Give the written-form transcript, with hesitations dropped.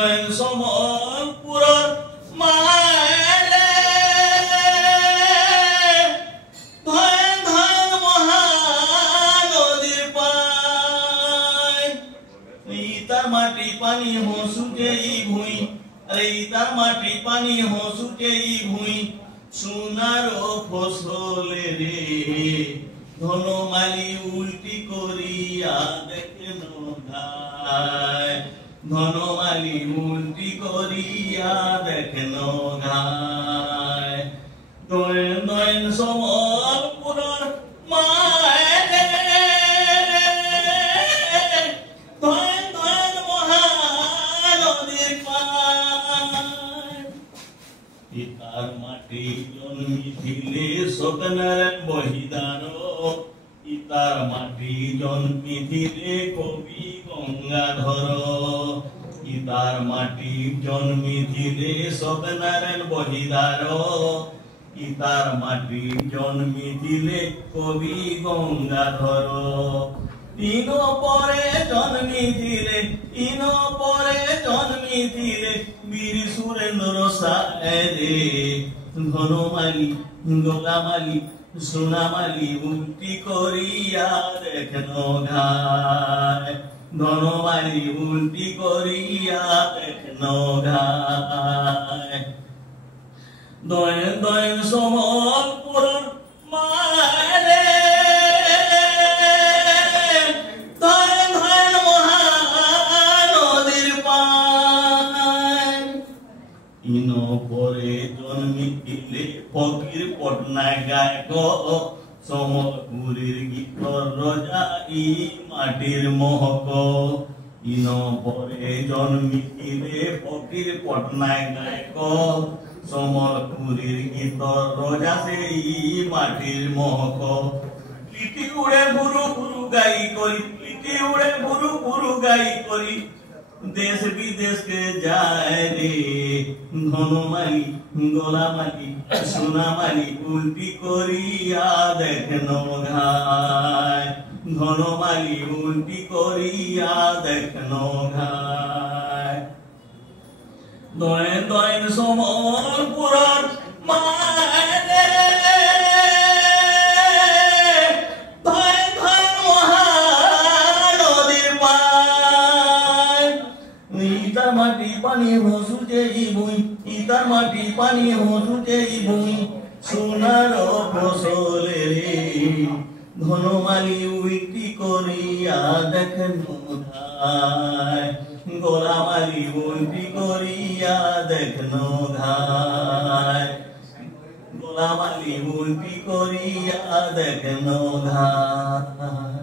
নয়ন সমলপুরর মায়েরে ধন ধন মহানদীর পায় ইতার মাটি পানি হসুকে ভুঁই আরে ইতার মাটি পানি হসুকে ভুঁই সোনার ফসলে রে ধনমালি উল্টি করিয়া দেখেন ঘায় ধনমালি উল্টি করিয়া দেখেন ঘায় নয়ন নয়ন সমলপুরর মায়েরে ধন ধন মহানদীর পায় ইতার মাটি জন্মিছিলে সত্যনারায়ণ বহিদার ইতার মাটি জন্মিছিলে কবি গঙ্গাধর ইতার মাটি জন্মিছিলে সত্যনারায়ণ বহিদার ইতার মাটি জন্মিছিলে কবি গঙ্গাধর তিন পরে জন্মিছিলে বীর সুরেন্দ্র সায় রে ধনমালি গোলামালি সোনামালি উল্টি করিয়া দেখেন ঘায় ধনমালি উল্টি করিয়া দেখেন ঘায় দয়ন দয়ন সমলপুরর মায়েরে ধন ধন মহানদীর পায় ইন পরে জন্মিছিলে ফকির পটনায়ক গায়ক সমলপুরীর গীতর রজা ই মাটির মহক ইন পরে জন্মিছিলে ফকির পটনায়ক গায়ক সমলপুরীর গীতর রজা সেই মাটির মহক লিটি উড়ে ভুরু ভুরু গাই করি লিটি উড়ে ভুরু ভুরু গাই করি দেশ বিদেশকে যায় রে ধনমালি গোলামালি সোনামালি উল্টি করিয়া দেখেন ঘায় ধনমালি উল্টি করিয়া দেখেন ঘায় দয়ন দয়ন সমলপুরর মায়েরে ধন ধন মহানদীর পায় ইতার মাটি পানি হসুকে ভুঁই ইতার মাটি পানি হসুকে ভুঁই সোনার ফসলে রে ধনমালি উল্টি করিয়া দেখেন ঘায় গোলামালি উল্টি করিয়া দেখেন ঘায় গোলামালি উল্টি করিয়া দেখেন ঘায়।